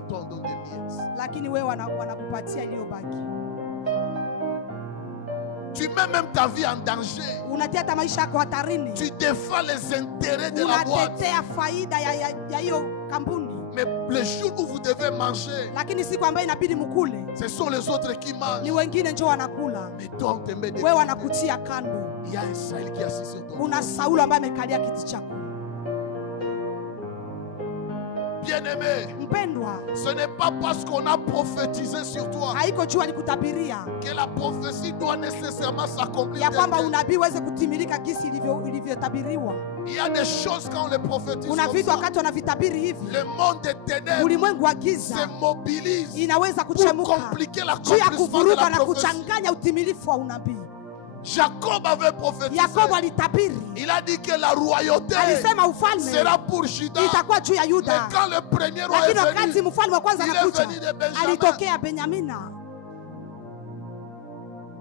à toi on donne des miettes. lakini wewe wanakupatia iliyobaki. Tu mets même ta vie en danger. Unatia hata maisha yako hatarini. Tu défends les intérêts de la boîte. Unatetea faida ya hiyo kampuni. Mais le jour où vous devez manger, lakini siku ambayo inabidi mkule, ce sont les autres qui mangent. Ni wengine ndio wanakula. Mais toi on te met des. Wewe wanakutia kando. Il y a un Saül qui est assis sur toi. Kuna Saulo ambaye amekalia kiti chako. Bien-aimé, ce n'est pas parce qu'on a prophétisé sur toi que la prophétie doit nécessairement s'accomplir. Il y a des choses quand on les prophétise comme ça, le monde des ténèbres se mobilise pour compliquer l'accomplissement de la prophétie. Jacob avait prophétisé. Il a dit que la royauté sera pour Juda. Mais quand le premier roi est venu, il est venu de Benjamin.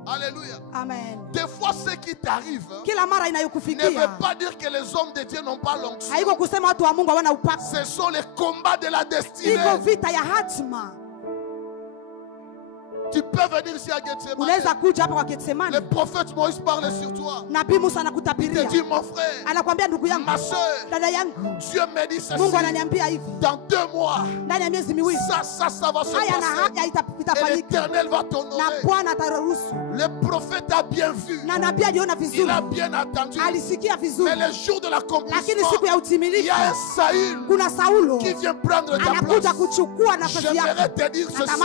Alléluia. Amen. Des fois, ce qui t'arrive ne veut pas dire que les hommes de Dieu n'ont pas l'onction. Ce sont les combats de la destinée. Tu peux venir ici à Gethsemane. Le prophète Moïse parle sur toi. Il te dit, mon frère, ma soeur, Dieu me dit ceci. Dans 2 mois, ça va se passer. Et l'Éternel va t'honorer. Le prophète a bien vu. Il a bien attendu. Mais le jour de l'accomplissement, il y a un Saül qui vient prendre ta place. J'aimerais te dire ceci.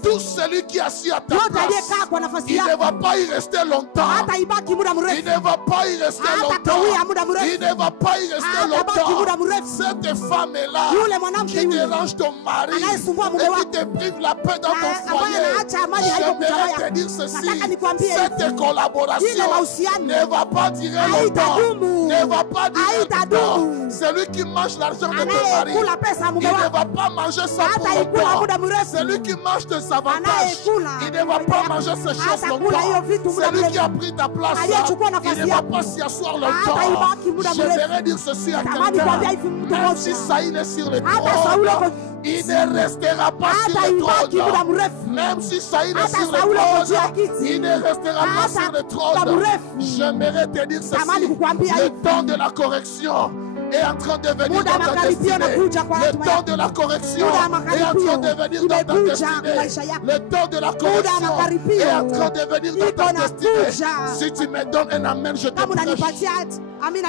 Tout celui qui est assis à ta place, il ne va pas y rester longtemps. Il ne va pas y rester longtemps. Il ne va pas y rester longtemps. Cette femme est là qui dérange ton mari et qui te prive la paix dans ton foyer. J'aimerais te dire ceci. Cette collaboration ne va pas durer longtemps. Ne va pas durer longtemps. Celui qui mange l'argent de ton mari, il ne va pas manger ça pour longtemps. Celui qui mange tes avantages, il ne va pas manger ces choses longtemps. Celui qui a pris ta place, il ne va pas s'y asseoir longtemps. J'aimerais dire ceci à quelqu'un. Même si Saül est sur le trône, il ne restera pas sur le trône. Même si Saül est sur le trône, il ne restera pas sur le trône. J'aimerais te dire ceci. Le temps de la correction est en train de venir dans ta destinée. Le temps de la correction est en train de venir dans ta destinée. Le temps de la correction est en train de venir dans ta destinée. Si tu me donnes un amen, je te prêche.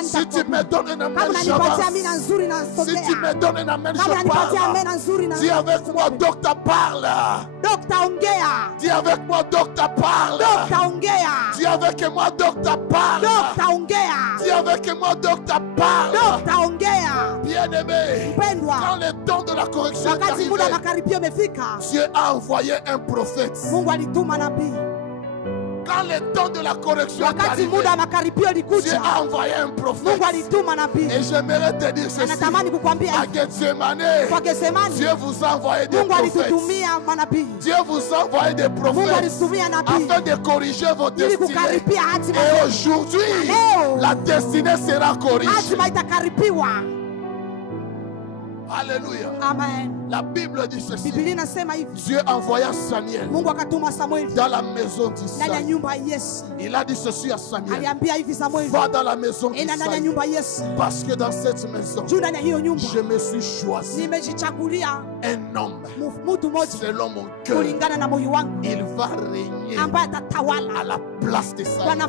Si tu me donnes un amen, j'avance. Si tu me donnes un amen, je parle. Dis avec moi, docteur, parle. Dis avec moi, docteur, parle. Dis avec moi, docteur, parle. Dis avec moi, docteur, parle. Bien-aimé, quand le temps de la correction est arrivé, Dieu a envoyé un prophète. Quand le temps de la correction est arrivé, Dieu a envoyé un prophète. Et j'aimerais te dire ceci. À Gethsemane, Dieu vous a envoyé des prophètes. Dieu vous a envoyé des prophètes afin de corriger vos destinées. Et aujourd'hui, la destinée sera corrigée. Alléluia. Amen. La Bible dit ceci. Dieu envoya Samuel dans la maison d'Isaïe. Il a dit ceci à Samuel. Va dans la maison d'Isaïe. Parce que dans cette maison, je me suis choisi un homme selon mon cœur. Il va régner à la place de Saül.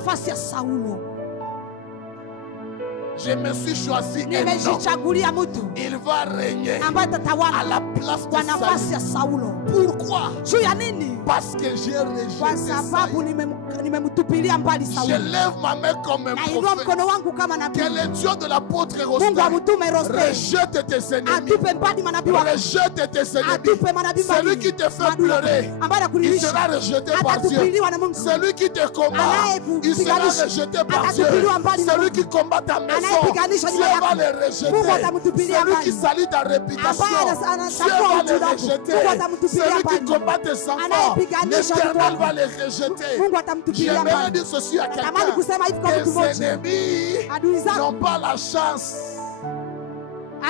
Je me suis choisi un homme. Il va régner à la place de Saül. Pourquoi? Parce que j'ai rejeté Saül. Je lève ma main comme un prophète. Que le Dieu de l'apôtre rejette tes ennemis. Rejette tes ennemis. Celui qui te fait pleurer, il sera rejeté par Dieu. Celui qui te combat, il sera rejeté par Dieu. Celui qui combat ta maison, Dieu va le rejeter. Celui qui salit ta réputation, Dieu va le rejeter. Celui qui combat tes enfants, l'Éternel va les rejeter. J'aimerais dire ceci à quelqu'un. Tes ennemis n'ont pas la chance.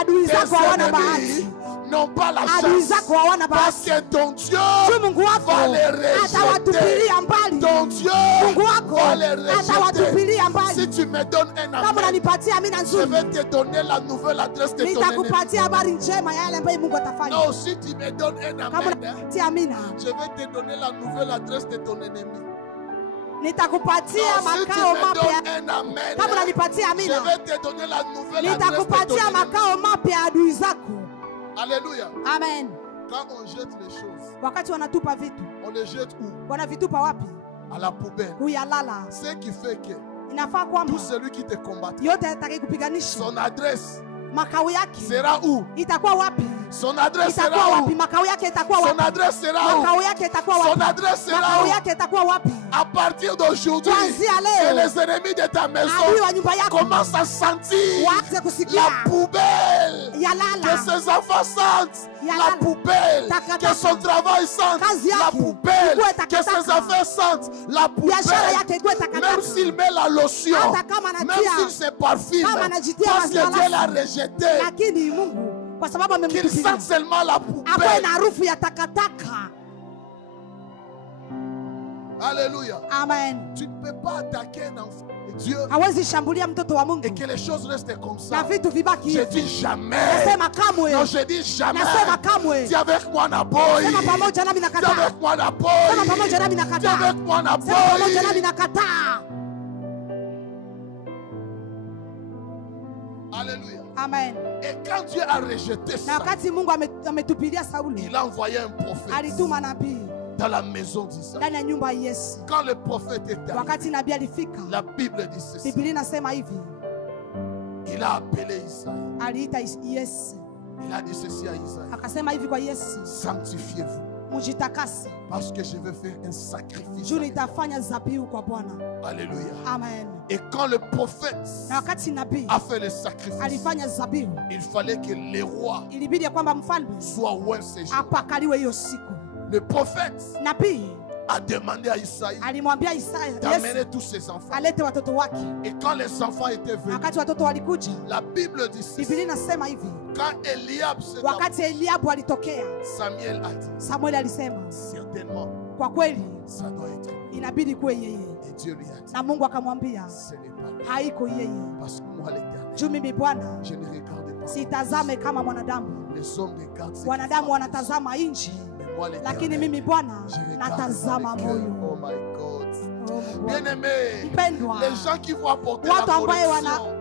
Tes ennemis n'ont pas la chance. Parce que ton Dieu va les rejeter. Ton Dieu va les rejeter. Si tu me donnes un amen, je vais te donner la nouvelle adresse de ton ennemi. Non, si tu me donnes un amen, je vais te donner la nouvelle adresse de ton ennemi. Nitakupatia makao mapya kama unanipatia amina. Je vais te donner la nouvelle adresse. Nitakupatia makao mapya adui zako. Alléluia. Amen. Quand on jette les choses, wakati wanatupa vitu, on les jette où? Wanavitupa wapi? À la poubelle. Kuyalala. Ce qui fait que inafaa kwamba tout celui qui te combat, yote atakayekupiganisha, son adresse makao yake sera où? Itakuwa wapi? Son adresse sera wapi? où? Makao yake itakuwa wapi? Son adresse sera où? Makao yake itakuwa wapi? Son adresse sera makao où? yake itakuwa wapi? À partir d'aujourd'hui, que les ennemis de ta maison commencent à sentir la poubelle que ses enfants sentent, la poubelle que son travail sente, la poubelle que ses affaires sentent, la poubelle. Même s'il met la lotion, même s'il se parfume, parce que Dieu l'a rejeté, qu'il sente seulement la poubelle. Alléluia. Amen. Tu ne peux pas attaquer un enfant de Dieu et que les choses restent comme ça. Je dis jamais. Non, je dis jamais. Tu es avec moi, Naboy. Tu es avec moi, Naboy. Tu es avec moi, Naboy. Alléluia. Amen. Et quand Dieu a rejeté ça, il a envoyé un prophète dans la maison d'Israël. Quand le prophète est arrivé, la Bible dit ceci. Il a appelé Isaïe. Il a dit ceci à Isaïe. Sanctifiez-vous. Parce que je vais faire un sacrifice. Alléluia. Amen. Et quand le prophète a fait le sacrifice, il fallait que les rois soient où ces jours. Le prophète a demandé à Isaïe d'amener tous ses enfants. Et quand les enfants étaient venus, la Bible dit ceci. Quand Eliab s'est approché, Samuel a dit, certainement, ça doit être lui. Et Dieu lui a dit, ce n'est pas lui. Parce que moi, l'Éternel, je ne regarde pas les hommes regardent ce qu'ils font. Lakini mimi Bwana natazama moyo. Oh my God. Bien-aimé, les gens qui vont apporter la correction,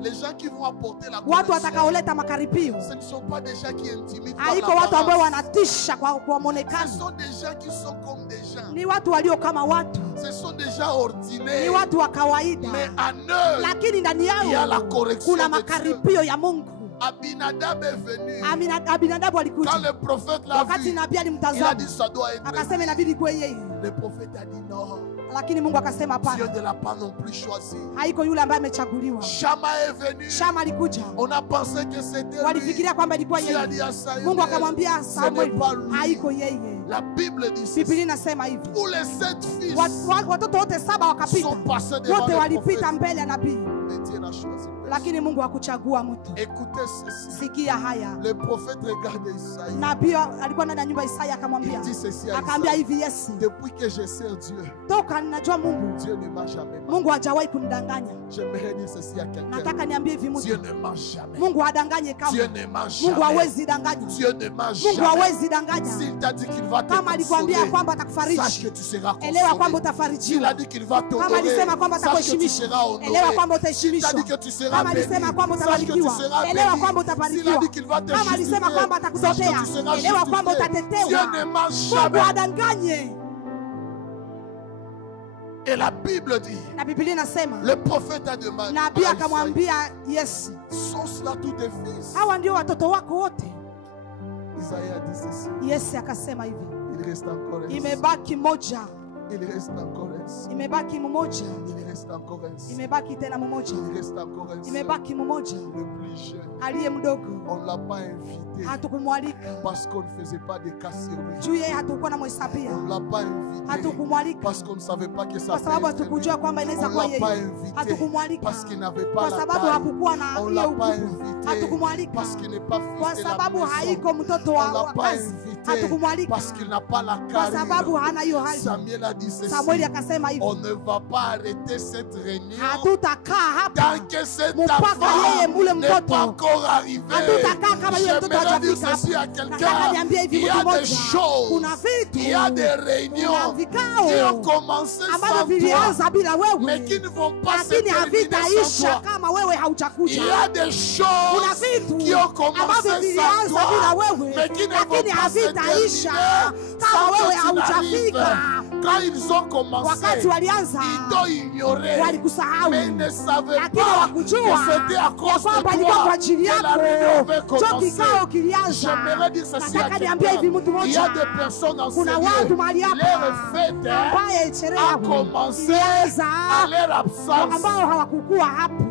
les gens qui vont apporter la correction, ce ne sont pas des gens qui intimident par l'apparence. Ce sont des gens qui sont comme des gens. Ce sont des gens ordinaires. Mais en eux, il y a la correction de Dieu. Abinadab est venu. Quand le prophète l'a vu, il a dit ça doit être lui. Le prophète a dit non. Dieu ne l'a pas non plus choisi. Shama est venu. On a pensé que c'était lui. Dieu a dit à Samuel, ce n'est pas lui. La Bible dit ceci. Tous les 7 fils sont passés devant le prophète. Mais Dieu n'a choisi. Écoutez ceci. Le prophète regarde Isaïe. Il dit ceci à Isaïe. Depuis que je sers Dieu, Dieu ne m'a jamais menti. J'aimerais dire ceci à quelqu'un. Dieu ne ment jamais. Dieu ne ment jamais. Dieu ne ment jamais. S'il t'a dit qu'il va te consoler, sache que tu seras consolé. S'il a dit qu'il va t'honorer, sache que tu seras honoré. S'il t'a dit que tu seras béni, sache que tu seras béni. S'il a dit qu'il va te justifier, sache que tu seras justifié. Dieu ne ment jamais. Et la Bible dit, le prophète a demandé à Isaïe, sont cela tous tes fils? Isaïe a dit ceci. Il reste encore un. Il reste encore un seul. Imebaki mmoja. Il reste encore un seul. Imebaki tena mmoja. Il reste encore un seul. Imebaki mmoja. Le plus jeune. Aliye mdogo. On ne l'a pas invité. Hatukumwalika. Parce qu'on ne faisait pas de cas sur lui. Juu yeye hatukuwa namhesabia. On ne l'a pas invité. Hatukumwalika. Parce qu'on ne savait pas que ça Kwa sababu allait être lui. hatukujua kwamba inaweza On kuwa ne l'a pas yeye. invité. Hatukumwalika. Parce qu'il n'avait pas Kwa la sababu taille. hakukuwa na On ne hiyo l'a pas ukubwa. invité. Hatukumwalika. Parce qu'il n'est pas Kwa fils de la sababu haiko maison. mtoto On wa ne l'a pas kazi. invité. Hatukumwalika. Parce qu'il n'a pas la Kwa sababu carrière. hana hiyo hali. Samuel a dit ceci. Samueli akasema hivi. On ne va pas arrêter cette réunion Hatutakaa hapa tant que cet mpaka yeye mule enfant n'est mtoto. pas encore arrivé. Hatutakaa kama yule mtoto J'aimerais dire hajafika ceci à hapa. quelqu'un. Nataka niambie hivi Il y mtu a des mmoja. choses, Kuna vitu. il y a des réunions Kuna vikao qui ont commencé ambavyo sans toi, vilianza bila mais wewe, qui ne vont pas se lakini terminer sans havitaisha toi. kama wewe Il haujakuja. y a des Kuna choses vitu qui ont commencé ambavyo sans vilianza bila toi, wewe, mais qui ne lakini vont pas se havitaisha terminer kama sans wewe que tu n'arrives. haujafika. Quand ils ont commencé, Wakati walianza ils t'ont ignoré, walikusahau, mais ils ne savaient lakini pas hawakujua que c'était à cause de kwamba ilikuwa kwa toi ajili que la réunion yako avait cho commencé. kikao kilianza. J'aimerais dire ceci à Nataka niambie hivi mtu quelqu'un. Il y a mmoja, des personnes en ce kuna watu lieu, mahali hapa leur fête ambaye sherehe a yao commencé ilianza à leur absence. ambao hawakukua hapo.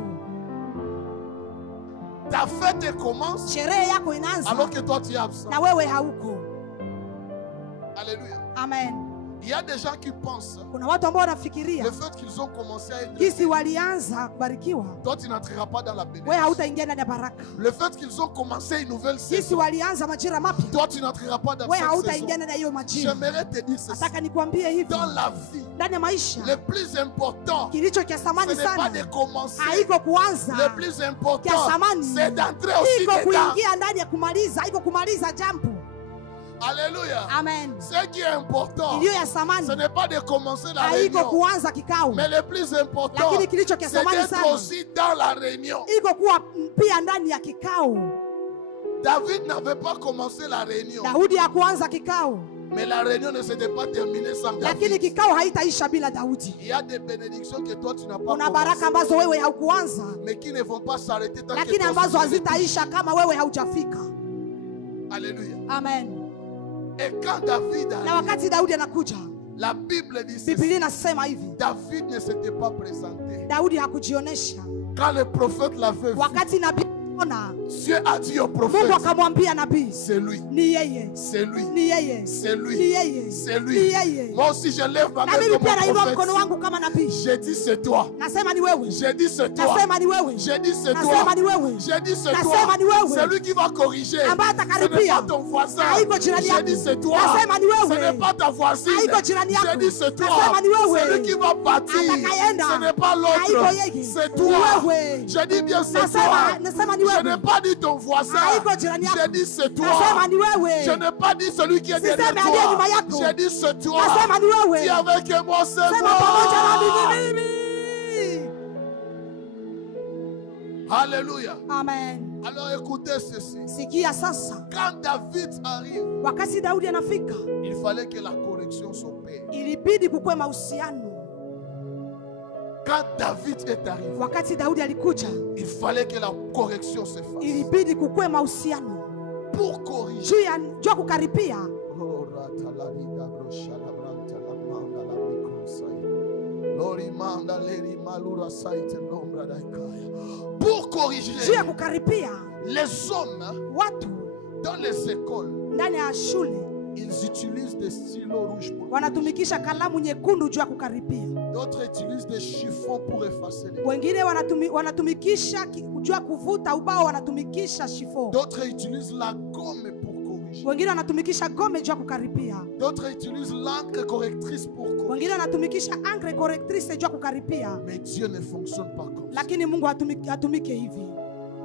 Ta fête commence Sherehe yako inaanza alors que toi tu es absent. na wewe hauko. Alléluia. Amen. Il y a des gens qui pensent Kuna watu ambao wanafikiria le fait qu'ils ont commencé à être jinsi walianza kubarikiwa, toi tu n'entreras pas dans la wewe bénédiction. hautaingia ndani ya baraka. Le fait qu'ils ont commencé une nouvelle Jinsi saison, walianza majira mapya, toi tu n'entreras pas dans wewe cette hautaingia saison. ndani ya hiyo majira. J'aimerais te dire ceci. Nataka nikwambie hivi, Dans la vie, ndani ya maisha le plus important, kilicho cha ce thamani n'est pas sana de commencer. haiko kuanza, Le plus important, Kia samani. c'est d'entrer aussi iko dedans. kuingia ndani ya kumaliza, haiko kumaliza jambo. Alléluia. Amen. Ce qui est important, Iliyo ya thamani ce n'est pas de commencer la haiko réunion, kuanza kikao, mais le plus important, lakini kilicho cha c'est thamani d'être sana aussi dans la réunion. iko kuwa pia ndani ya kikao. David n'avait pas commencé la réunion, Daudi hakuanza kikao, mais la réunion ne s'était pas terminée sans lakini David. kikao haitaisha bila Daudi. Il y a des bénédictions que toi tu n'as pas Kuna baraka commencé, ambazo wewe haukuanza, mais qui ne vont pas s'arrêter tant que lakini toi ambazo tu ne les hazitaisha kama wewe haujafika. touches. Alléluia. Amen. Et quand David Na arrive, wakati Daudi anakuja, la Bible dit Biblia ceci. inasema hivi, David ne s'était pas présenté. Daudi hakujionesha. Quand le prophète l'avait vu, Wakati nabii ona, Dieu a dit au Mungu prophète, akamwambia nabii, c'est lui, ni yeye, c'est lui, ni yeye, c'est ni lui, yeye, c'est ni lui. yeye. Moi aussi je lève ma Na main mimi comme pia un nainua mkono prophète. wangu kama nabii, J'ai dit c'est toi. nasema ni wewe, J'ai dit c'est toi. nasema ni wewe, J'ai dit c'est nasema toi. ni wewe, J'ai dit c'est nasema toi. ni wewe. C'est lui qui va corriger. Ambaye Ce n'est atakaribia. pas ton voisin. Haiko jirani J'ai yako. dit c'est toi. Nasema ni wewe. Ce n'est pas ta voisine. Haiko jirani yako. J'ai dit c'est toi. Nasema ni wewe. C'est lui qui va bâtir. Atakayeenda. Ce n'est pas l'autre. Haiko yeye. C'est Ni toi. wewe. J'ai dit bien c'est Nasema- toi. nasema ni Je wewe. n'ai pas dit ton voisin. Haiko jirani yako. J'ai dit c'est toi. Nasema ni wewe. Je n'ai pas dit celui qui est Siseme derrière aliye nyuma toi. yako. J'ai dit c'est toi. Nasema ni wewe. Dis avec moi c'est Sema pamoja na moi. mimi. Alléluia. Amen. Alors écoutez ceci. Sikia sasa, Quand David arrive, wakati Daudi anafika, il fallait que la correction s'opère. ilibidi kukue mahusiano. Quand David est arrivé, Wakati Daudi alikuja, il fallait que la correction se fasse. ilibidi kukue mahusiano Pour corriger. juu ya kukaripia. Oh, ratalarida broshada branta la manda la mikosai. Lori manda leri malura saite lombra daikaya. Pour Juu corriger ya kukaripia, les hommes watu dans les écoles, ndani ya shule ils utilisent des stylos rouges pour wanatumikisha kalamu nyekundu juu ya kukaripia. d'autres utilisent des chiffons pour effacer les. Wengine wanatumikisha juu ya kuvuta ubao, wanatumikisha shifo. D'autres utilisent la gomme pour corriger. Wengine wanatumikisha gome juu ya kukaripia. D'autres utilisent l'encre correctrice pour corriger. Wengine wanatumikisha encre correctrice juu ya kukaripia. Mais Dieu ne fonctionne pas comme ça. Lakini Mungu hatumike hivi.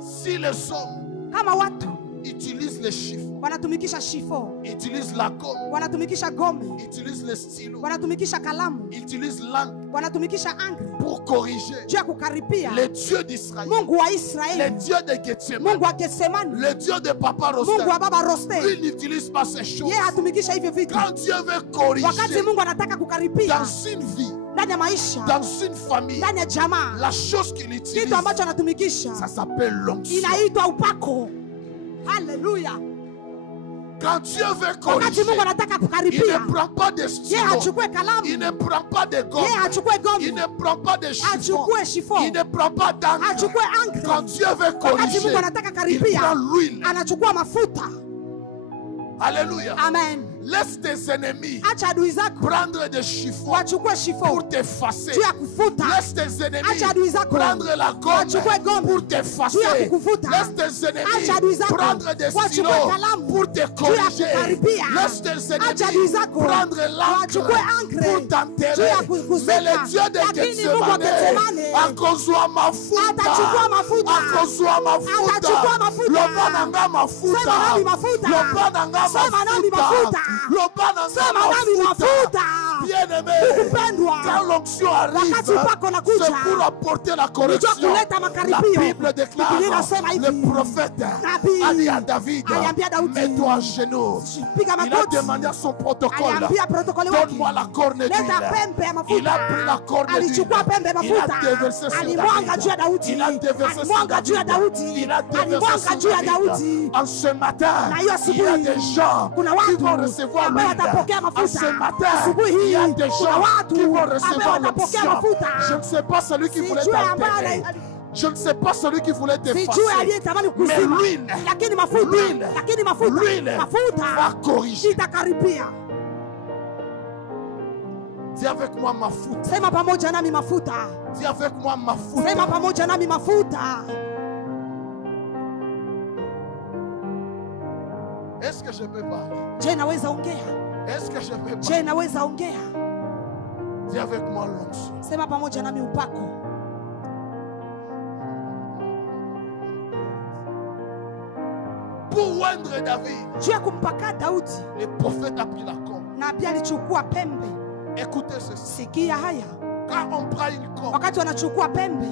Si les hommes Kama watu utilisent les chiffons, wanatumikisha shifo, utilisent la gomme, wanatumikisha gome, utilisent les stylos, wanatumikisha kalamu, utilisent l'encre wanatumikisha encre pour corriger, juu ya kukaripia, le Dieu d'Israël, Mungu wa le Israeli, Dieu de Gethsemane, Mungu wa Getsemani, le Dieu de Papa Mungu wa Roster, baba Roste, lui n'utilise pas ces choses. yeye hatumikisha hivyo vitu. Quand Dieu veut Wakati corriger Mungu anataka kukaripia dans une vie, ndani ya maisha, dans une famille, ndani ya jamaa, la chose qu'il utilise, kitu ambacho anatumikisha ça s'appelle l'onction. inaitwa upako. Haleluya. Quand Dieu veut corriger, il ne prend pas de stylo, il ne prend pas de gomme, il ne prend pas de chiffon, il ne prend pas d'encre. Quand Dieu veut corriger, il prend l'huile. Alléluia. Amen. Laisse tes ennemis Acha adui zako prendre des chiffons wachukue shifo pour t'effacer. juu ya kufuta. Laisse tes ennemis Acha adui zako prendre la wachukue gomme gombe pour t'effacer. juu ya kukufuta. Laisse tes Acha adui ennemis zako prendre des stylos wachukue kalamu pour te juu ya corriger. kukaribia. Laisse tes Acha adui ennemis zako prendre l'encre wachukue ankre pour juu t'enterrer. ya Mais kuzika. le Dieu de Lakini Mungu wa Getsemane Getsemane akozwa mafuta, atachukua mafuta, akozwa mafuta, atachukua mafuta. loba nanga mafuta, Sema nami mafuta, loba nanga sema nami mafuta, mafuta, loba nanga sema nami mafuta. mafuta. Bien-aimé, Ukipendwa, quand l'onction arrive, wakati upako unakuja, c'est pour apporter la correction. kuleta La makaribio. Bible déclare, Biblia inasema hivi, le prophète nabii a dit à David, aliambia Daudi, mets-toi à genoux. piga Il a magoti. demandé à son protocole, Aliambia protokoli wake, donne-moi la corne leta d'huile. pembe ya Il mafuta. a pris la corne d'huile. Alichukua pembe ya Il a mafuta, déversé sur alimwanga juu ya David. Daudi, Il a déversé sur alimwanga juu ya David. Daudi, Il a déversé alimwanga sur juu ya David. Daudi. En ce matin, Na hiyo il y a asubuhi, des gens kuna qui watu vont recevoir ambao l'huile. watapokea En mafuta. ce matin, Asubuhi il y a hii, des kuna gens watu qui vont ambao recevoir watapokea l'onction. mafuta. Je ne sais pas celui qui voulait Sijui ambaye t'enterrer. Je ne sais pas celui qui voulait sijui t'effacer. aliyetamani Mais kuzima, l'huile, lakini mafuta, l'huile, lakini mafuta, l'huile mafuta va corriger. itakaribia. Dis avec moi mafuta. Sema pamoja nami mafuta. Dis avec moi mafuta. Sema pamoja nami mafuta. Est-ce que je peux parler? Je naweza ongea? Est-ce que je peux parler? Je naweza ongea? Dis avec moi l'onction. Sema pamoja nami upako. Pour oindre David, Juu ya kumpaka Daudi, le prophète a pris la corne. nabii alichukua pembe. Écoutez ceci. Sikia haya, Quand on prend une corne, wakati wanachukua pembe,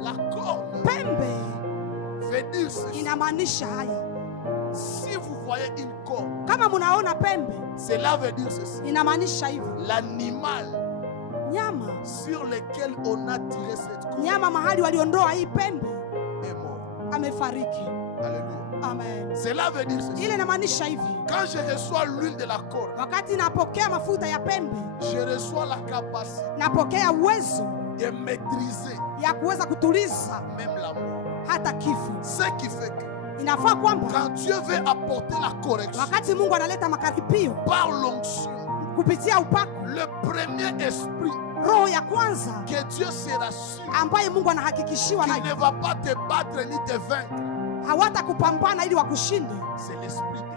la corne pembe veut dire ceci. inamaanisha haya. Si vous voyez une corne, Kama munaona pembe, cela veut dire ceci. inamaanisha hivyo. L'animal Nyama, sur lequel on a tiré cette corne nyama mahali waliondoa hii pembe est mort. amefariki. Alléluia. Amen. Cela veut dire ceci. Ile inamaanisha hivi, Quand je reçois l'huile de la corne, wakati napokea mafuta ya pembe, je reçois la capacité napokea uwezo de maîtriser ya kuweza kutuliza même la mort. hata kifo. Ce qui fait que Inafaa kwamba quand Dieu veut apporter la correction wakati Mungu analeta makaribio par l'onction, kupitia upako, le premier esprit roho ya kwanza que Dieu sera sûr ambaye Mungu anahakikishiwa qu'il nayo ne va pas te battre ni te vaincre, hawata kupambana ili wakushinde, c'est l'esprit de mort.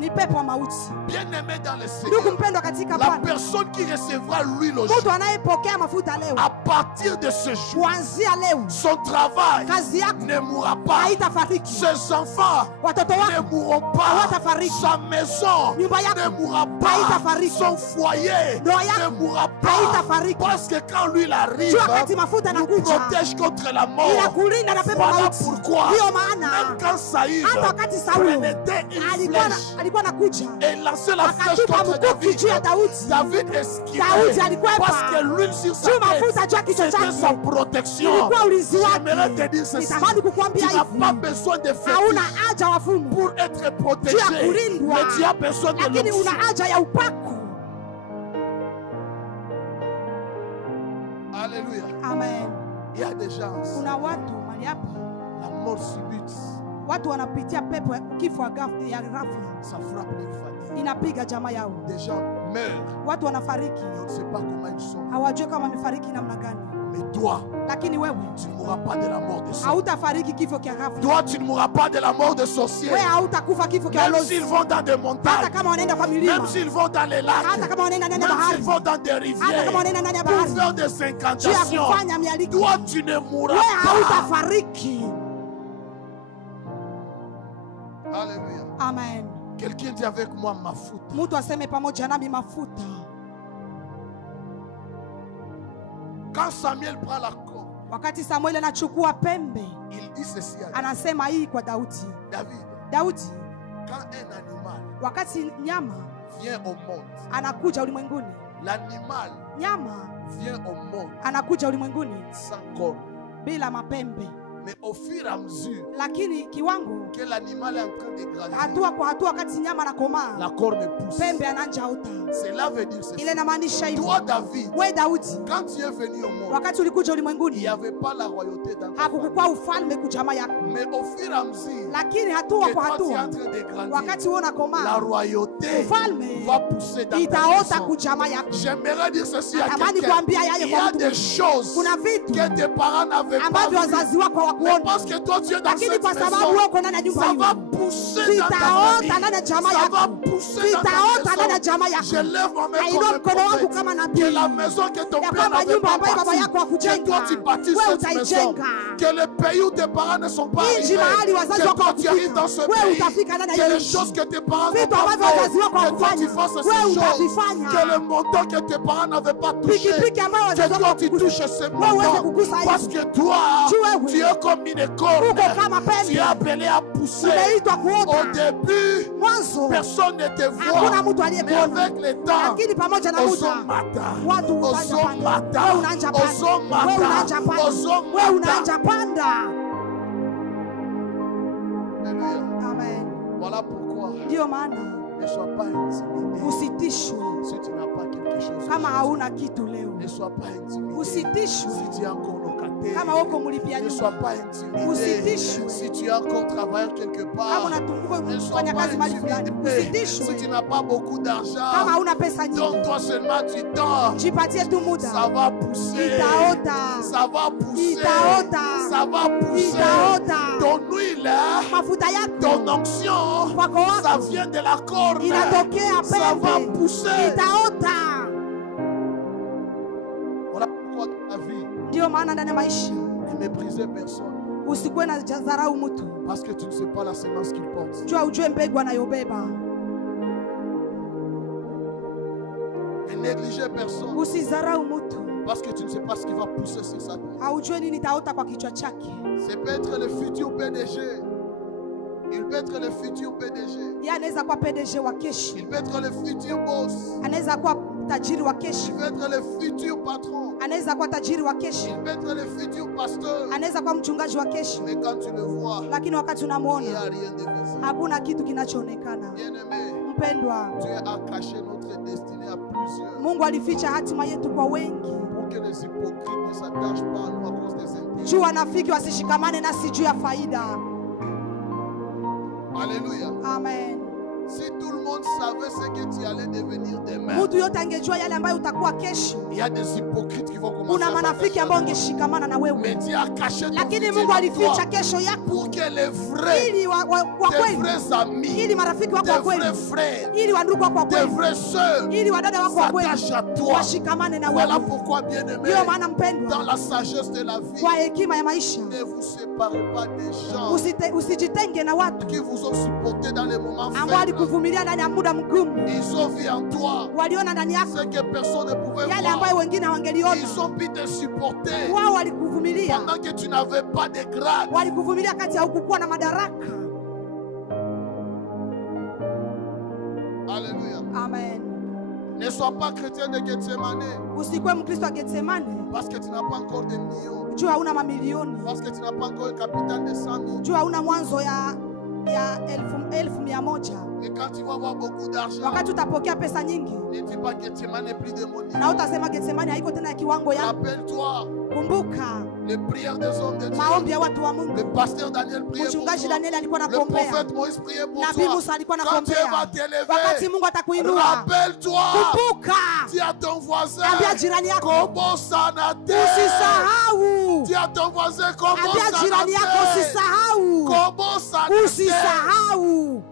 ni pepo wa mauti. Bien-aimé dans le Ndugu Seigneur, mpendwa katika la Bwana, personne qui recevra l'huile aujourd'hui, mtu anayepokea mafuta leo, à partir de ce jour, kuanzia leo son travail kazi yako ne mourra pas. haitafariki, Ses enfants watoto ne wako mourront pas. hawatafariki, Sa maison nyumba ne yako mourra pas. haitafariki, Son foyer ndoa ne yako mourra pas. haitafariki. Parce que quand lui il arrive, Jua wakati mafuta nous yanakuja, protège contre la mort. inakulinda na pepo Voilà mauti. pourquoi, Ndiyo même maana quand Saïd hata wakati Saulo prenait une flèche alikuwa anakuja et lançait la flèche akatupa contre mkuki David, juu ya Daudi, David esquivait. Daudi alikwepa. Parce que l'huile sur sa Juu mafuta juu ya tête, kichwa c'était chake sa protection. ilikuwa ulinzi J'aimerais te wake. dire ceci. Nitamani kukuambia Tu n'as hivi, pas besoin de hauna fétiche haja wafumu pour être protégé, juu ya kulindwa, mais tu as besoin de lakini una l'onction. haja ya upako. Alléluia. Amen. Il y a des gens, Kuna watu mahali hapa, la mort subite, watu wanapitia pepo ya kifo ya ghafla, ça frappe les familles. inapiga jamaa yao, Des gens meurent, watu wanafariki, et on ne sait pas comment ils sont. hawajui kama wamefariki namna gani, Mais toi, lakini wewe tu ne mourras pas de la mort de sorcier. hautafariki kifo kia ghafla. Toi, tu ne mourras pas de la mort de sorcier. Wewe hautakufa kifo kia Même lozi, s'ils vont dans des hata montagnes, kama wanaenda kwa milima, même s'ils vont dans les lacs, hata kama wanaenda ndani ya même s'ils bahari, vont dans des hata rivières, kama wanaenda ndani ya pour bahari faire des juu ya incantations, kufanya mialiko, toi, tu ne mourras wewe pas. hautafariki. Alléluia. Amen. Quelqu'un dit avec moi mafuta. Mtu aseme pamoja nami mafuta. Quand Samuel prend la corde, Wakati Samuel anachukua pembe, il dit ceci à David. anasema hii kwa Daudi. Daudi, Quand un animal wakati nyama vient au monde, anakuja ulimwenguni, l'animal nyama vient au monde anakuja ulimwenguni sans corne. bila mapembe. Mais au fur et à mesure lakini kiwango que l'animal est en train de grandir, hatua kwa hatua wakati nyama na komaa la corne pousse. pembe ananja ota. Cela veut dire ceci. Ile inamaanisha hivyo. Toi David, wewe Daudi, quand tu es venu au monde, wakati ulikuja il n'y ulimwenguni avait pas la royauté dans ta famille. hakukuwa ufalme kujama yako, Mais au fur et à mesure lakini hatua que kwa toi tu es hatua en train de grandir, wakati uona la komaa royauté ufalme va pousser dans ta itaota maison. kujama yako. J'aimerais dire ceci à Natamani quelqu'un. kuambia yeye Il y kwa a mtu des choses kuna vitu que tes parents n'avaient pas ambavyo vues. wazazi wako Mais hawakuona, parce que toi tu es dans lakini cette kwa sababu maison, wewe uko ndani ya nyumba ça va hiyo pousser dans ta famille. vitaota ndani ya jamaa Ça va yako, pousser dans vitaota ta ndani ya maison. jamaa Je yako. lève ma main Nainua comme mkono wangu prophète. kama nabii Que la maison que ton ya père kwamba n'avait nyumba pas ambayo baba yako bâtie, que hakujenga toi tu bâtisses wewe cette maison. utaijenga. Que le pays où tes parents ne sont pas Nchi mahali arrivés, wazazi que wako toi tu arrives dans ce hawakufika, wewe pays. utafika ndani ya Que hiyo les nchi. choses que tes parents n'ont Vitu pas ambavyo fait, wazazi wako que toi tu hawakufanya, fasses ces wewe choses. utavifanya. Que le montant que tes parents n'avaient pas touché, Pikipiki ambayo que wazazi toi wako tu touches ces wewe uweze montants. kugusa hizo. Parce que toi, Wewe. tu es comme une corne. Uko kama pembe. Tu es appelé à pousser. Umeitwa kuota. Au début, Mwanzo personne ne te voit. hakuna mtu Mais aliyekuona, avec le temps, lakini pamoja na muda Ozomata, watu unaanza panda, wewe unaanza panda, Ozomata, wewe unaanza panda, Ozomata. wewe unaanza panda. Alléluia. Amen. Voilà pourquoi Ndio maana ne sois pas intimidé usitishwe si tu n'as pas quelque chose. kama hauna kitu leo, Ne sois pas intimidé usitishwe si tu es encore locataire. kama uko mlipia Ne nyumba, sois pas intimidé Usitishwe. si tu es encore travailleur quelque kama part. unatumbuka Ne sois kufanya pas kazi mahali fulani, intimidé si tu usitishwe n'as pas beaucoup kama d'argent. hauna pesa nyingi. Donne-toi seulement du temps. Jipatie tu Ça muda, va pousser. itaota, Ça va pousser. itaota, Ça va pousser. itaota. Ton huile, Mafuta ton yako onction, kwako ça wako vient de la corne. inatokea Ça va pembe, pousser. itaota. Voilà pourquoi dans la vie, Ndio maana ndani ya maisha ne méprisez personne. usikuwe na dharau mtu, Parce que tu ne sais pas la sémence qu'il porte. jua ujue mbegu anayobeba. Ne négligez personne. Usidharau mtu, Parce que tu ne sais pas ce qui va pousser sur sa tête. haujue nini itaota kwa kichwa chake. C'est peut-être le futur PDG. Il peut être le futur PDG. Yeye anaweza kuwa PDG wa kesho, Il peut être le futur boss. anaweza kuwa tajiri wa Il kesho, peut être le futur patron. anaweza kuwa tajiri wa kesho, Il peut être le futur pasteur. anaweza kuwa mchungaji wa kesho, Mais quand tu le vois, lakini wakati il n'y a unamwona rien de visible. hakuna kitu kinachoonekana. Bien-aimé, Mpendwa, Dieu a caché notre destinée à plusieurs Mungu alificha hatima yetu kwa wengi, pour que les hypocrites ne s'attachent pas à nous à cause des intérêts. juu wanafiki wasishikamane nasi juu ya faida. Alléluia. Amen. Si tout le monde savait ce que tu allais devenir demain, Mtu yote angejua yale ambayo utakuwa kesho, il y a des hypocrites qui vont commencer kuna à manafiki ambao wangeshikamana na wewe, Mais Dieu a caché ton lakini futur Mungu en alificha toi kesho yako pour que les vrais, ili wa tes kweli, vrais amis, ili marafiki wako wa tes kweli, vrais frères, ili wandugu wako wa tes kweli, vraies sœurs ili wadada wako wa kweli s'attachent à toi. washikamane na Voilà wewe. pourquoi, bien-aimé, Ndio maana dans mpendwa, la sagesse de la vie, kwa hekima ya maisha ne vous séparez pas des gens usijitenge na watu qui vous ont supporté dans les moments ambao faibles. walikuvumilia ndani ya muda mgumu, Ils ont vu en toi waliona ndani yako ce que personne ne pouvait yale voir. ambayo wengine hawangeliona. Ils ont pu te supporter Wao walikuvumilia, pendant que tu n'avais pas de grade. walikuvumilia kati ya hukukuwa na madaraka. Alléluia. Amen. Ne sois pas chrétien de Gethsemane Usikuwe Mkristo wa Getsemane parce que tu n'as pas encore de millions, juu hauna mamilioni, parce que tu n'as pas encore un capital de 100 000. juu hauna mwanzo ya elfu 1,000. Et quand tu vas avoir beaucoup d'argent, Wakati utapokea pesa nyingi ne dis pas que Gethsemane n'est plus de mon na niveau. utasema Getsemane haiko tena ya kiwango yangu. Rappelle-toi Kumbuka les prières des hommes de Dieu. maombi ya watu wa Le Mungu. pasteur Daniel priait pour Mchungaji toi. Daniel alikuwa Le anakuombea, prophète Moïse priait pour Nabii toi. Musa alikuwa Quand Dieu va anakuombea. Wakati t'élever, Mungu atakuinua, rappelle-toi, kumbuka, dis à ton voisin, ambia jirani yako Kobo Sanate. usisahau, Dis à ton voisin, Kobo ambia jirani yako Sanate. usisahau, Kobo Sanate. usisahau.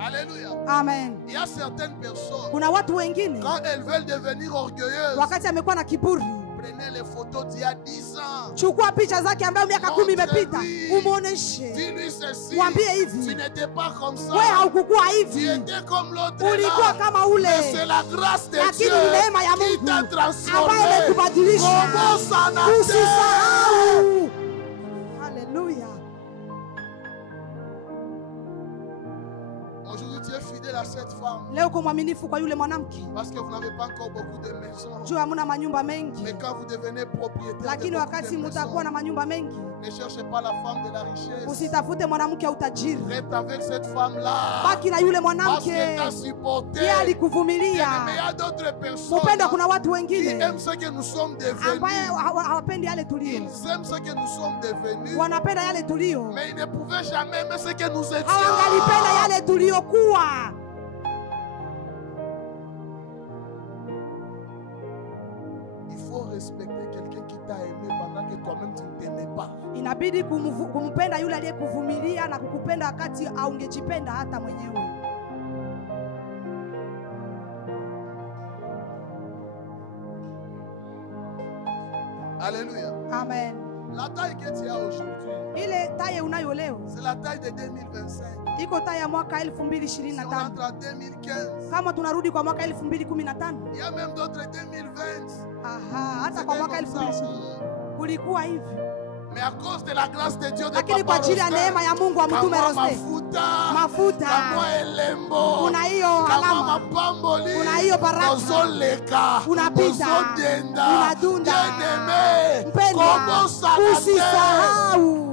Alléluia. Amen. Il y a certaines personnes, Kuna watu wengine quand elles veulent devenir orgueilleuses, wakati amekuwa na kiburi, prenez les photos d'il y a 10 ans. chukua picha zake ambayo miaka 10 imepita, Montre-lui. umuoneshe, Dis-lui ceci. mwambie Tu hivi, n'étais pas comme ça. wewe haukukuwa Tu hivi, étais comme l'autre ulikuwa là. kama Mais ule, c'est la grâce de lakini Dieu ni neema ya qui Mungu t'a ambayo transformé. imekubadilisha. Kobo Sanate. Usisahau. Haleluya. Aujourd'hui, Aujourd'hui, tu es fidèle à cette femme. Leo kwa mwaminifu kwa yule mwanamke. Parce que vous n'avez pas encore beaucoup de maisons. Juu hamuna manyumba mengi. Mais quand vous devenez propriétaire lakini wakati mutakuwa na manyumba mengi, ne cherchez pas la femme de la richesse. Usitafute mwanamke wa utajiri. Reste avec cette femme-là. Baki na yule Parce mwanamke. qu'elle t'a supporté. Yeye alikuvumilia. Mais il y a d'autres personnes Mpenda, kuna watu qui wengine aiment ce que nous sommes devenus. ambaye hawapendi yale tulio. Ils aiment ce que nous sommes devenus. Wanapenda yale tulio. Mais ils ne pouvaient jamais aimer ce que nous étions. Hawangalipenda yale tuliokuwa. Il faut respecter quelqu'un qui t'a aimé pendant que toi-même tu ne t'aimais pas. Inabidi kumpenda yule aliyekuvumilia na kukupenda wakati haungejipenda hata mwenyewe. Alléluia. Amen. La taille que tu as aujourd'hui, ile taille unayo leo, c'est la taille de 2025. Iko taille ya mwaka Si on 2025. entre en 2015, Kama tunarudi kwa mwaka 2015. il y a même d'autres 2020. Aha, hata kwa mwaka 2020 kulikuwa hivi. Mais à cause de la grâce de Dieu de Lakini kwa Papa ajili ya neema ya Mungu wa Mtume Rose, mafuta, kuna hiyo alama, kuna hiyo baraka, unapita, unadunda. Mpendwa, usisahau.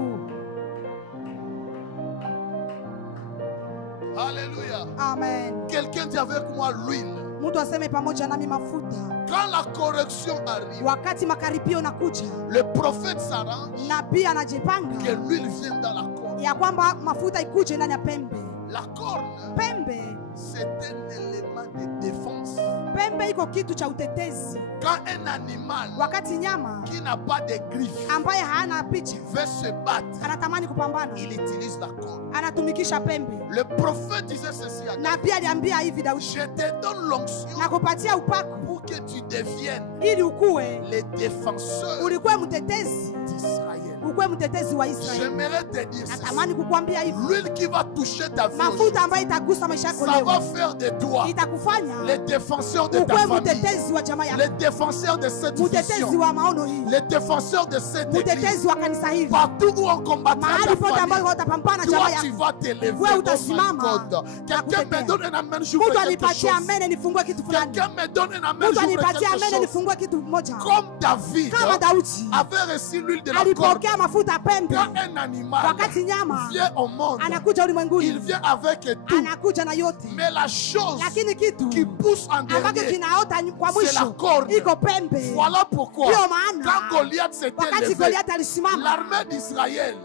Alléluia. Amen. Quelqu'un dit avec moi l'huile. Mtu aseme pamoja nami mafuta. Quand la correction arrive, wakati makaripio nakuja, le prophète s'arrange nabii anajipanga que l'huile vienne dans la corne. ya kwamba mafuta ikuje ndani ya pembe. La corne, pembe, c'est un élément de défense. Pembe iko kitu cha utetezi. Quand un animal wakati nyama qui n'a pas de griffes ambaye hana picha veut se battre, anatamani kupambana, il utilise la corne. Anatumikisha pembe. Le prophète disait ceci à David. Nabii aliambia hivi Daudi, je te donne l'onction nakupatia upako pour que tu deviennes ili ukuwe les défenseurs ulikuwe mtetezi d'Israël. Ukuwe mtetezi wa Israeli. J'aimerais te dire ceci. Natamani kukuambia hivi. L'huile qui va toucher ta vie, mafuta ambayo itagusa maisha yako leo, ça va faire de toi itakufanya les défenseurs de ta ukuwe famille, mtetezi wa jamaa yako, les défenseurs de cette mtetezi vision, wa maono hii, les défenseurs de cette église. Mtetezi wa kanisa hili. Partout où on combattra mahali ta pote ambapo famille, utapambana toi jamaa yako, tu vas t'élever. wewe Oh my utasimama. God. Quelqu'un me donne un amen, j'ouvre Mtu quelque anipatie chose. amen nifungue kitu fulani. Quelqu'un me donne un amen, Mtu j'ouvre anipatie quelque amen chose. nifungue kitu moja. Comme David Kama Daudi avait reçu l'huile de la corde. alipokea mafuta ya pembe. Quand un animal Wakati nyama vient au monde, anakuja ulimwenguni, il vient avec tout. anakuja na yote. Mais la chose Lakini kitu qui pousse en ambacho dernier, kinaota kwa c'est la mwisho corde. iko pembe. Voilà pourquoi Ndio maana quand Goliath s'était wakati levé, Goliath alisimama, l'armée d'Israël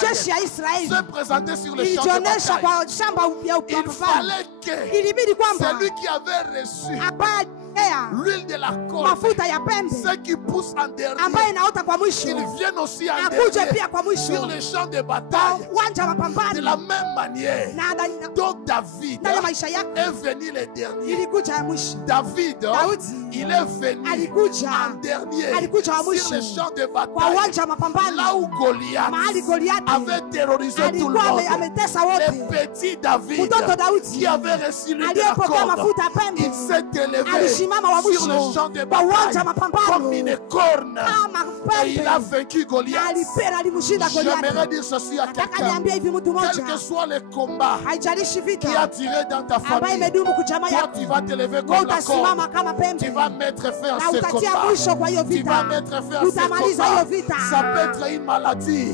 jeshi ya Israeli se présentait sur le champ de ilijionyesha bataille. kwa shamba ya Il upambano. fallait que Ilibidi kwamba celui qui avait reçu l'huile de la corde, mafuta ya pembe ceux qui poussent en dernier, ambayo inaota kwa mwisho, qu'ils viennent aussi en akuje dernier pia kwa mwisho sur les champs de bataille. uwanja wa De mapambano. la même manière, donc David ndani ya maisha yako est venu le dernier. ilikuja ya mwisho. David, Daudi il est venu alikuja en dernier alikuja wa sur mwisho les champs de kwa bataille, uwanja wa mapambano, là où Goliath mahali Goliathi avait terrorisé tout le alikuwa monde. ametesa Le wote. petit David Mtoto Daudi qui avait reçu l'huile de la aliyepokea corde, mafuta ya pembe il s'est élevé alisimama wa sur mwisho le champ de kwa uwanja bataille wa mapambano comme une corne kama et il a pembe, vaincu Goliath. alipera alimshinda J'aimerais Goliathi. dire ceci à Nataka quelqu'un. niambie hivi mtu Quel mmoja, que soit le combat haijalishi qui a vita tiré dans ta ambayo famille, imedumu kujamaa toi yako, tu vas t'élever wewe comme la utasimama corde. kama pembe Tu vas mettre fin à na ce utatia combat. mwisho kwa hiyo Tu vas vita, mettre fin à ce utamaliza hiyo combat. vita. Ça peut être une maladie.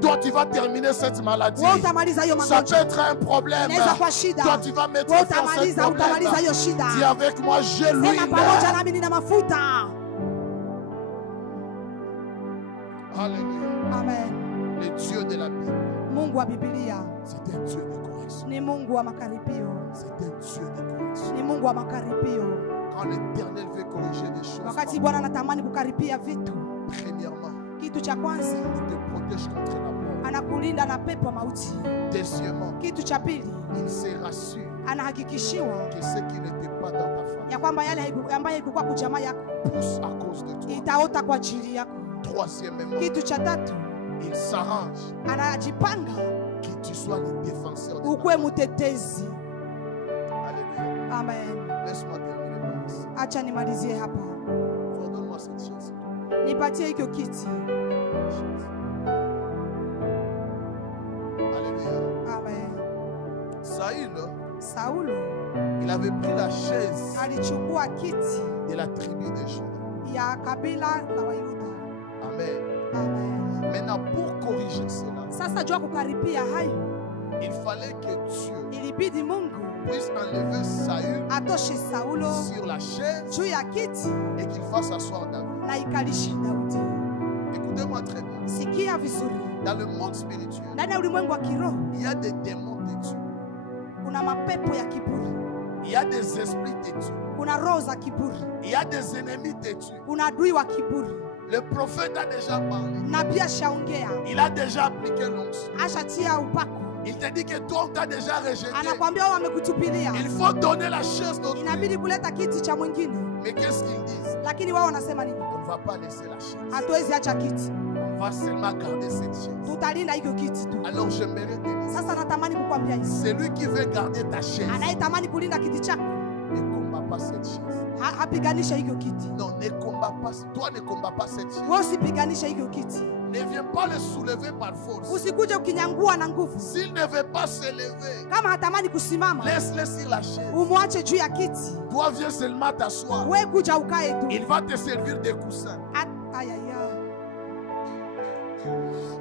Toi, tu vas terminer cette maladie. Wewe utamaliza hiyo Ça peut magonjwa. être un problème. Inaweza kuwa shida. Toi, tu vas mettre Wewe fin à ce utamaliza hiyo problème. shida. Dis avec moi, j'ai Sema l'huile. pamoja nami nina mafuta. Alléluia. Amen. Le Dieu de la Bible, Mungu wa Biblia c'est un Dieu de correction. ni Mungu wa makaripio, C'est un Dieu de correction. ni Mungu wa makaripio. Quand l'Éternel veut corriger des choses, Wakati Bwana anatamani kukaripia vitu, premièrement, kitu cha kwanza il te protège contre la mort. anakulinda na pepo mauti. Deuxièmement, Kitu cha pili il se rassure anahakikishiwa que ce qui n'était pas dans ta famille ya kwamba yale ambayo ilikuwa kwa jamaa yako pousse à cause de toi. itaota kwa ajili yako. Troisièmement, Kitu cha tatu il s'arrange anajipanga que tu sois le défenseur de ta ukuwe mtetezi. Alléluia. Amen. Laisse-moi terminer par ici. Acha nimalizie hapa, Donne-moi cette chaise. nipatie hiyo kiti. Alléluia. Amen. Saül, il avait pris la chaise alichukua kiti de la tribu de Juda. Ya kabila la Wayuda. Amen. Amen. Maintenant, pour corriger cela, sasa jua kukaripia hayo, il fallait que Dieu ilibidi Mungu puisse enlever Saül atoshe Saulo sur la chaise juu ya kiti et qu'il fasse asseoir David. na ikalishe Daudi. Écoutez-moi très bien. Sikia vizuri, Dans le monde spirituel, ndani ya ulimwengu wa kiroho il y a des démons têtus. kuna mapepo ya kiburi, Il y a des esprits têtus. kuna roho za kiburi, Il y a des ennemis têtus. kuna adui wa kiburi. Le prophète a déjà parlé. Nabii ashaongea, Il a déjà appliqué l'onction. ashatia upako, Il te dit que toi, on t'a déjà rejeté. anakwambia wao wamekutupilia, Il faut donner la chaise d'autrui. inabidi kuleta kiti cha mwingine. Mais qu'est-ce qu'ils disent? Lakini wao wanasema nini? On ne va pas laisser la chaise. Hatuwezi acha kiti, On va seulement garder cette chaise. tutalinda hiyo kiti tu. Alors j'aimerais te dire, Sasa natamani kukwambia hivi, celui qui veut garder ta chaise anayetamani kulinda kiti chako ne combat pas cette chaise. hapiganishe hiyo kiti. Non, ne combat pas. Toi ne combat pas cette chaise. Wewe usipiganishe hiyo kiti, Ne viens pas le soulever par force. usikuje ukinyangua na nguvu. S'il ne veut pas se lever, Kama hatamani kusimama, laisse-le sur la chaise. umwache juu ya kiti, Toi viens seulement t'asseoir. wewe kuja ukae tu. Il va te servir de coussin. Ayaya.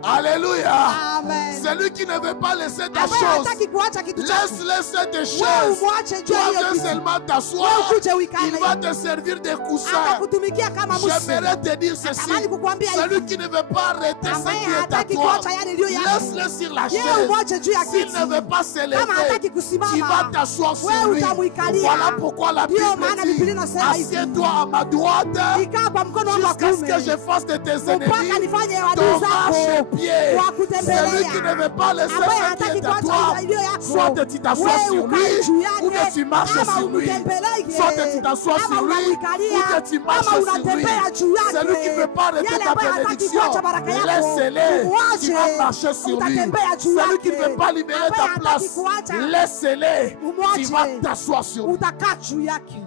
Alléluia. Amen. Celui qui ne veut pas laisser ta Ambaye chose, hataki kuacha kitu chako, laisse-le cette wewe chaise. umwache juu Toi ya hiyo viens kiti, seulement wewe t'asseoir. ukuje uikae. Il va te servir de coussin. Atakutumikia kama msi. J'aimerais te dire ceci. Natamani kukuambia hivi, Celui qui ne veut pas arrêter ce ambaye qui est à hataki toi, kuacha yale iliyo yako, laisse-le sur la yeye chaise. umwache juu ya S'il kiti. ne veut pas se Kama hataki lever, tu kusimama, vas t'asseoir sur wewe lui. utamuikalia. Voilà pourquoi la Ndio Bible maana dit, Biblia inasema hivi, assieds-toi à ma droite ikaa kwa mkono wangu wa jusqu'à ce que kuume je fasse de tes mpaka ennemis nifanye ton adui zako marchepied. wa kutembelea. Celui qui ne veut pas laisser Ambaye ce hataki qui est à kuacha toi, iliyo yako, soit tu t'assois wewe sur ukae lui, juu ou que yake, tu marches ama sur lui. umtembelee, Soit tu t'assois ama sur lui, unamwikalia, ou que tu marches ama sur lui. unatembea juu yake. Celui qui ne veut pas arrêter Yale ta ambaye hataki bénédiction, kuacha baraka yako, laisse-le. umwache, Tu vas marcher sur lui. utatembea juu Celui qui ne yake. veut pas libérer Ambaye ta hataki place, kuacha, laisse-le. umwache. Tu vas t'asseoir sur lui. utakaa juu yake.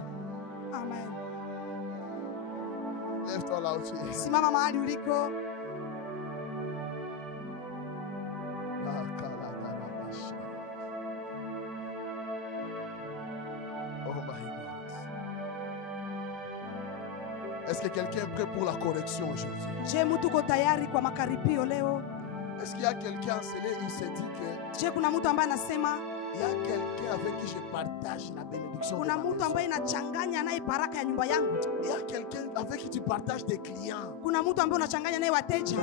Amen. Lève-toi là où tu es. Simama mahali uliko. Oh my God. Est-ce que quelqu'un est prêt pour la correction aujourd'hui? Je, mtu uko tayari kwa makaripio leo? Est-ce qu'il y a quelqu'un, il s'est dit que Je, kuna mtu ambaye anasema, il y a quelqu'un avec qui je partage la bénédiction de kuna ma mtu maison. ambaye inachanganya naye baraka ya nyumba yangu. Il y a quelqu'un avec qui tu partages tes clients. Kuna mtu ambaye unachanganya naye wateja.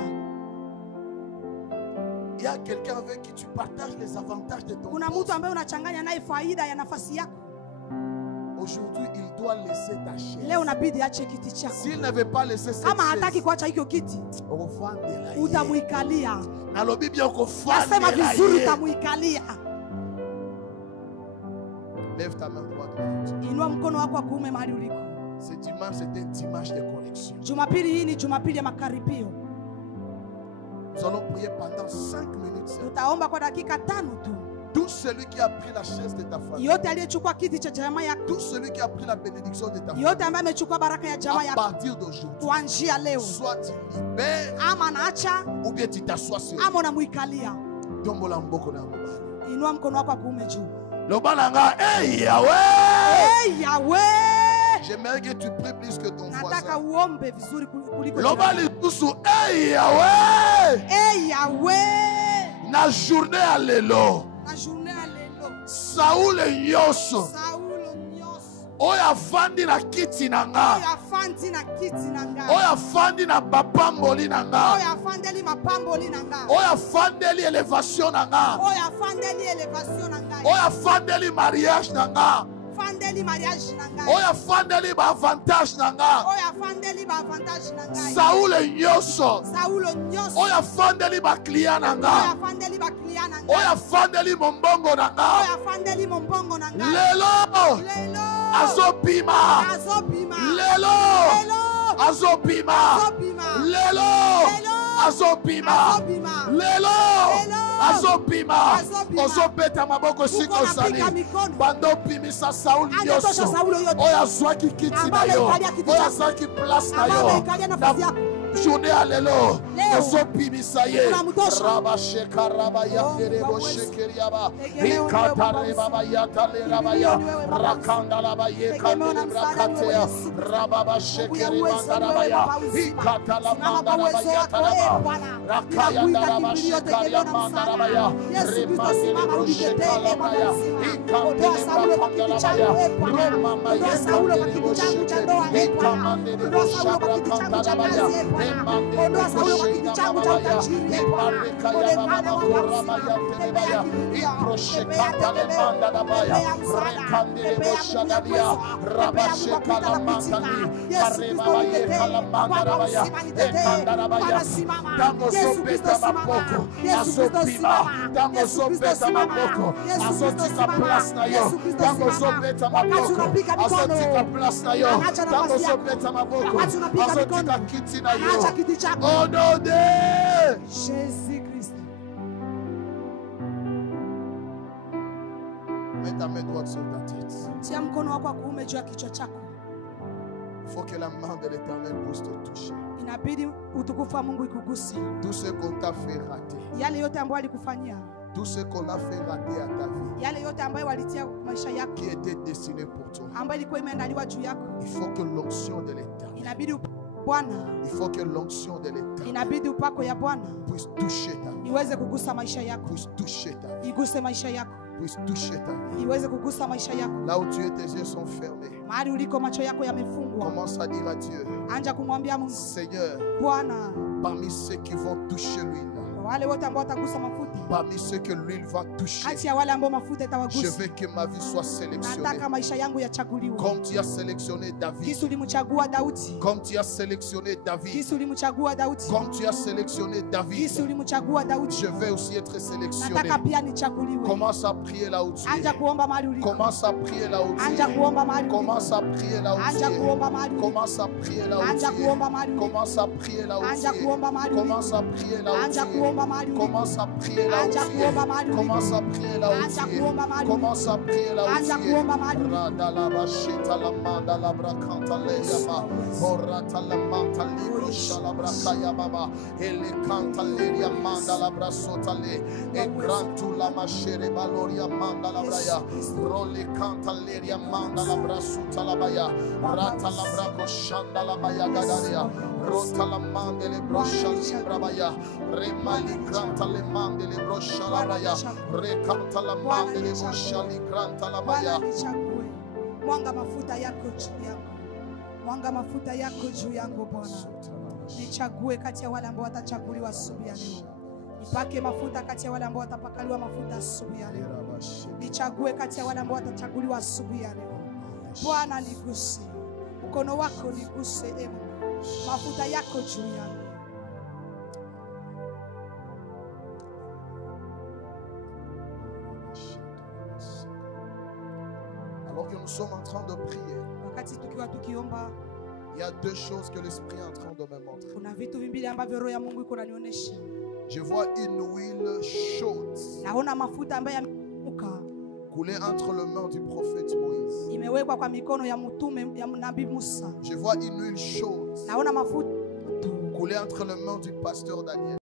Il y a quelqu'un avec qui tu partages les avantages de ton Kuna poste. mtu ambaye unachanganya naye faida ya nafasi yako. Aujourd'hui, il doit laisser ta chaise. Leo unabidi ache kiti chako. S'il ne veut pas laisser cette Kama hataki chaise, kuacha hiyo kiti, ofandela ye. utamuikalia. Nalobi bien Nasema kofandela vizuri, ye. utamuikalia. Lève ta main droite. Inua mkono wako wa kuume mahali uliko. Ce dimanche, c'est un dimanche de correction. Jumapili hii ni Jumapili ya makaripio. Nous allons prier pendant 5 minutes. Tutaomba kwa dakika 5 tu. Tout celui qui a pris la chaise de ta famille, Yote aliyechukua kiti cha jamaa yako, tout celui qui a pris la bénédiction de ta famille, yote ambaye amechukua baraka ya jamaa à yako, partir d'aujourd'hui, kuanzia leo, soit tu libères ama naacha ou bien tu t'assois sur ama unamuikalia. Tombola mboko na mbali. Inua mkono wako wa kuume juu. Lobalanga, hey Yahweh! Hey Yahweh! J'aimerais que tu pries plus que ton Nataka voisin. uombe vizuri kuliko Lobali tusu, hey Yahweh! Hey Yahweh! Na journée à l'élo. Na journée ya lelo. Saoul Nyoso. Saulo nyos. Oyo afandi na kiti na nga. Oyo afandi na kiti na nga. Oyo afandi na bapamboli na nga. Oyo afandeli mapamboli na nga. Oyo afandeli elevation na nga. Oyo afandeli elevation na nga. Oyo afandeli mariage na nga. Afandeli mariage na nga. Oyo afandeli ba avantage na nga. Oyo afandeli ba avantage na nga. Saoul Nyoso. Saulo nyos. Oyo afandeli ba client na Oyo nga. afandeli ba client na nga. Oyo afandeli mombongo na nga. Oyo afandeli mombongo na nga. Lelo Lelo. azopima. Azopima. Lelo Lelo. azopima. Azopima. Lelo azopima. Azopima. Lelo azopima. Azopima. Ozobeta maboko siko Uko sali. napika mikono. Bando opimisa Saul Angetosha nyonso. Saulo yote. Oyo azwaki kiti na Ambaye yo. amekalia kiti Oyo chako. azwaki place na Ambaye yo. amekalia nafasi yako. journée, alléluia. Ozopimisaye. Rabasheka rabayandere boshekeriaba. Ikatare babayatale rabaya. Rakanda labaye kandere brakatea. Rababashekeri mandarabaya. Ikatala mandarabayataraba. Rakaya darabashekaria mandarabaya. Remandere boshekalamaya. Ikandere brakandalabaya. Remama yekandere boshekeri. Ikamandere boshabrakandalabaya. Remandere boshekandalabaya. Imarekaya babakorabaya telebaya. Iproshekandale mandalabaya. Rekandere boshadalia. Rabashekalamandali. Karebabaye kalamandarabaya. Ekandarabaya. Tamozobeta mapoko. Azopima. Tamozobeta mapoko. Azotika plas na yo. Tamozobeta mapoko. Azotika plas na yo. Tamozobeta mapoko. Azotika kiti na yo. Au nom de Jésus-Christ. Mets ta main droite sur ta tête. Tia mkono wako wa kuume juu ya kichwa chako. Il faut que la main de l'Éternel puisse te toucher. Inabidi utukufu wa Mungu ikuguse. Tout ce qu'on t'a fait rater. Yale yote ambayo alikufanyia. Tout ce qu'on a fait rater à ta vie. Yale yote ambayo walitia maisha yako. Qui était destiné pour toi. Ambayo ilikuwa imeandaliwa juu yako. Il faut que l'onction de l'Éternel. Inabidi Bwana. Il faut que l'onction de l'Éternel. Inabidi upako ya Bwana. Puisse toucher ta vie. Iweze kugusa maisha yako. Puisse toucher ta vie. Iguse maisha yako. Puisse toucher ta vie. Iweze kugusa maisha yako. Là où tu es, tes yeux sont fermés. Mahali uliko macho yako yamefungwa. Commence à dire à Dieu. Anja kumwambia Mungu. Seigneur. Bwana. Parmi ceux qui vont toucher l'huile. Wale wote ambao watagusa mafuta. Parmi ceux que l'huile va toucher. Kati ya wale ambao mafuta itawagusa. Je veux que ma vie soit sélectionnée. Nataka maisha yangu yachaguliwe. Comme tu as sélectionné David. Kisi ulimchagua Daudi. Comme tu as sélectionné David. Kisi ulimchagua Daudi. Comme tu as sélectionné David. Kisi ulimchagua Daudi. Je vais aussi être sélectionné. Nataka pia nichaguliwe. Commence à prier là où tu es. Anja kuomba mahali uliko. Commence à prier là où tu es. Anja kuomba mahali uliko. Commence à prier là où tu Anja es. kuomba mahali uliko. Commence à prier là où tu Anja es. kuomba mahali uliko. Commence à prier là où tu Anja es. kuomba mahali uliko. Commence à prier là où tu Anja es. kuomba mahali uliko. Commence à prier là où tu Anja es. kuomba mahali uliko. Commence à prier là où Anja tu es. kuomba mahali uliko. Commence à prier là où Anja tu es. kuomba mahali uliko. Radala bashita la manda la brakanta le yama. Orata la manta libro shalabra kaya baba. Ele canta le yamanda la brasota le. E grantu la mashere baloria manda la braya. Role canta le yamanda la brasuta la baya. Rata la brako shanda la baya gadaria. Rota la mande le brosha libra baya. Remali canta le mande le brosha la baya. Recanta la mande le brosha li canta la baya. Mwanga mafuta yako juu yangu. Mwanga mafuta yako juu yangu Bwana. Nichague kati ya wale ambao watachaguliwa asubuhi ya leo. Nipake mafuta kati ya wale ambao watapakaliwa mafuta asubuhi ya leo. Nichague kati ya wale ambao watachaguliwa asubuhi ya leo. Bwana niguse. Mkono wako niguse emu. Mafuta yako juu yangu. Alors que nous sommes en train de prier, Wakati tukiwa tukiomba, il y a deux choses que l'Esprit est en train de me montrer. kuna vitu vimbili ambavyo roho ya Mungu iko ananionyesha. Je vois une huile chaude Naona mafuta ambayo yamemuka couler entre les mains du prophète Moïse. imewekwa kwa mikono ya mtume ya nabii Musa. Je vois une huile chaude Naona mafuta couler entre les mains du pasteur Daniel.